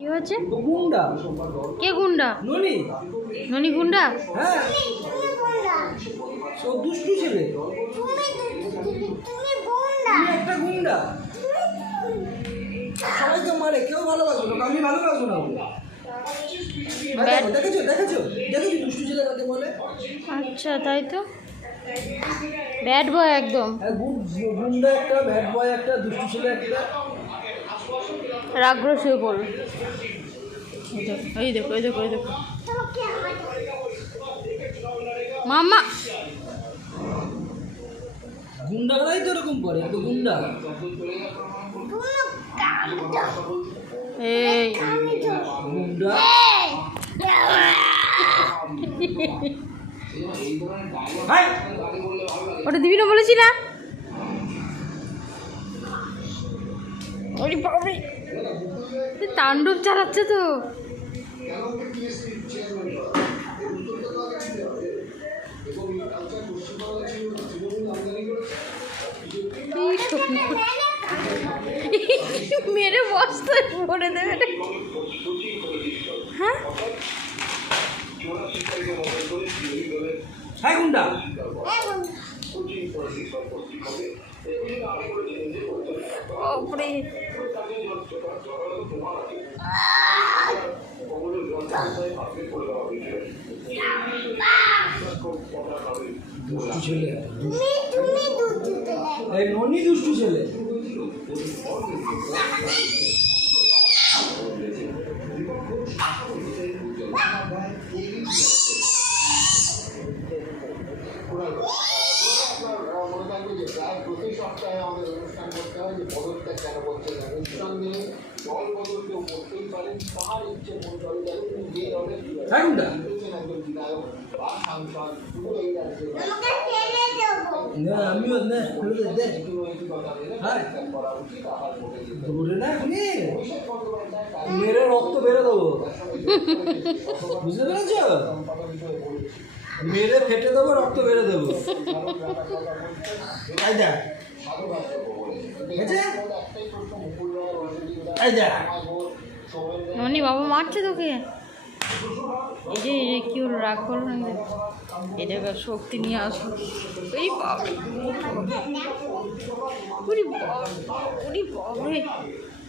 কি হয়েছে? গুন্ডা। কে গুন্ডা? ননি। ননি গুন্ডা? হ্যাঁ। ও দুষ্টু ছেলে। তুমি একটা গুন্ডা। সবাইকে মারে কেউ ভালোবাসবে না আমি ভালোবাসবো না ওকে। আর দেখো, দেখেছ দেখেছ? দেখেছ দুষ্টু ছেলে কাকে বলে? আচ্ছা তাই তো। ব্যাড বয় একদম। হ্যাঁ, গুন্ডা একটা ব্যাড বয় একটা দুষ্টু ছেলে একটা। রাগ্রস হয়ে পড়বে এই দেখো এই দেখো এই দেখো। মামা গুন্ডারাই তো এরকম করে এত গুন্ডা। এই। গুন্ডা? ওটা দিবি না বলেছি না? ওরে বাবারে। তাণ্ডব চালাচ্ছে তো। মেরে বস্তা করে দেবে রে। হ্যাঁ গুন্ডা। ওপরে দুষ্টু ছেলে। এই ননি দুষ্টু ছেলে। অনুষ্ঠান করতে হয় যে পদত্যাগ কেন করতে না অনুষ্ঠান নিয়ে দল বদল কেউ করতেই পারেন তার ইচ্ছে মন করে যাবে তিনি যে দলে জিতেছেন একজন বিধায়ক বা সাংসদ শুধু এই রাজ্যে মেরে বুঝতে পেরেছ? মেরে ফেটে দেবো, রক্ত বেরো দেবো। এই দেখ। বাবা মারছে তোকে? এই যে, এই রাগ করল না এই দেখো শক্তি নিয়ে আসো। এই বাবা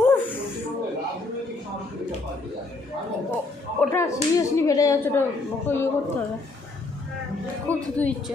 উফ। ওটা সিরিয়াসলি বেড়ে যাচ্ছে ওটা ওকে ইয়ে করতে হবে। খুব থুতু দিচ্ছে।